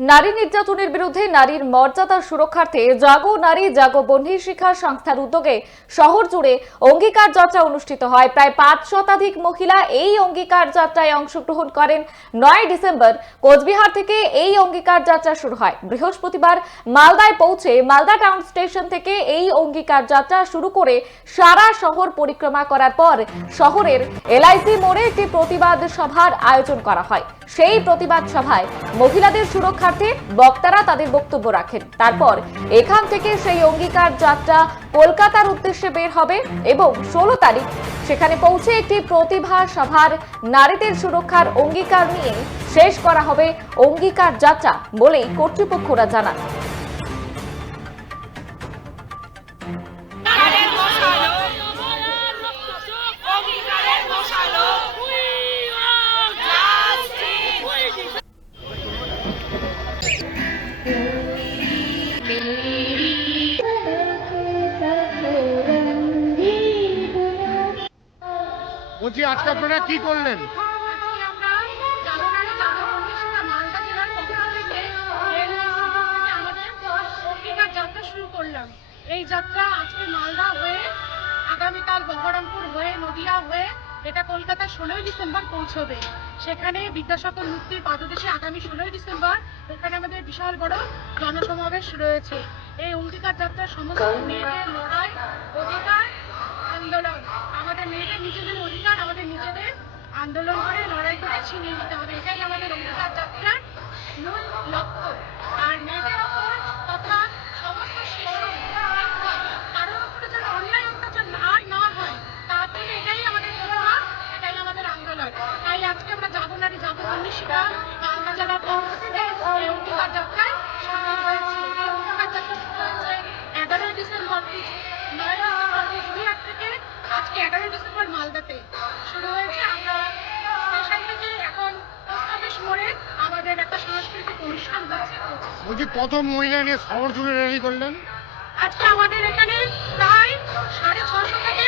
নারী নির্যাতনের বিরুদ্ধে নারীর মর্যাদার সুরক্ষার্থে জাগো নারী, জাগো বন্ধী শিক্ষা সংস্থার উদ্যোগে শহর জুড়ে অঙ্গীকার যাত্রা অনুষ্ঠিত হয়। প্রায় পাঁচ শতাধিক মহিলা এই অঙ্গীকার যাত্রায় অংশগ্রহণ করেন। নয় ডিসেম্বর কোচবিহার থেকে এই অঙ্গীকার যাত্রা শুরু হয়। বৃহস্পতিবার মালদায় পৌঁছে মালদা টাউন স্টেশন থেকে এই অঙ্গীকার যাত্রা শুরু করে সারা শহর পরিক্রমা করার পর শহরের এলআইসি মোড়ে একটি প্রতিবাদ সভার আয়োজন করা হয়। সেই প্রতিবাদ সভায় মহিলাদের সুরক্ষার্থে বক্তারা তাদের বক্তব্য রাখেন। তারপর এখান থেকে সেই অঙ্গীকার যাত্রা কলকাতার উদ্দেশ্যে বের হবে এবং ষোলো তারিখ সেখানে পৌঁছে একটি প্রতিভা সভার নারীদের সুরক্ষার অঙ্গীকার নিয়ে শেষ করা হবে অঙ্গীকার যাত্রা বলেই কর্তৃপক্ষরা জানান। বলছি আজকে আপনারা কি করলেন? যাত্রা শুরু করলাম এই যাত্রা আজকে মালদা হয়ে আগামীকাল বহরমপুর হয়ে নদিয়া হয়ে এটা কলকাতা ষোলোই ডিসেম্বর পৌঁছবে। সেখানে বিদ্যাসাগর মুক্তির পাদদেশে আগামী ষোলোই ডিসেম্বর এখানে আমাদের বিশাল বড় জনসমাবেশ রয়েছে। এই অঙ্গীকার যাত্রার সমস্ত মেয়েদের লড়াই অধিকার আন্দোলন আমাদের মেয়েদের নিজেদের আন্দোলন করে লড়াই করে ছিনিয়ে নিতে হবে। এটাই আমাদের অঙ্গীকার যাত্রার মূল লক্ষ্য। আর মেয়েদের ওপর তথা সমস্ত শিশু কারোর উপরে যেন অন্যায় অত্যাচার আর না হয়, তার থেকে এটাই আমাদের এটাই আমাদের আন্দোলন। তাই আজকে আমরা যাব নারী, যাব কন্যাশিকা বলছি কত মহিলা নিয়ে শহর জুড়ে করলেন? আজকে আমাদের এখানে প্রায় সাড়ে ছশো থেকে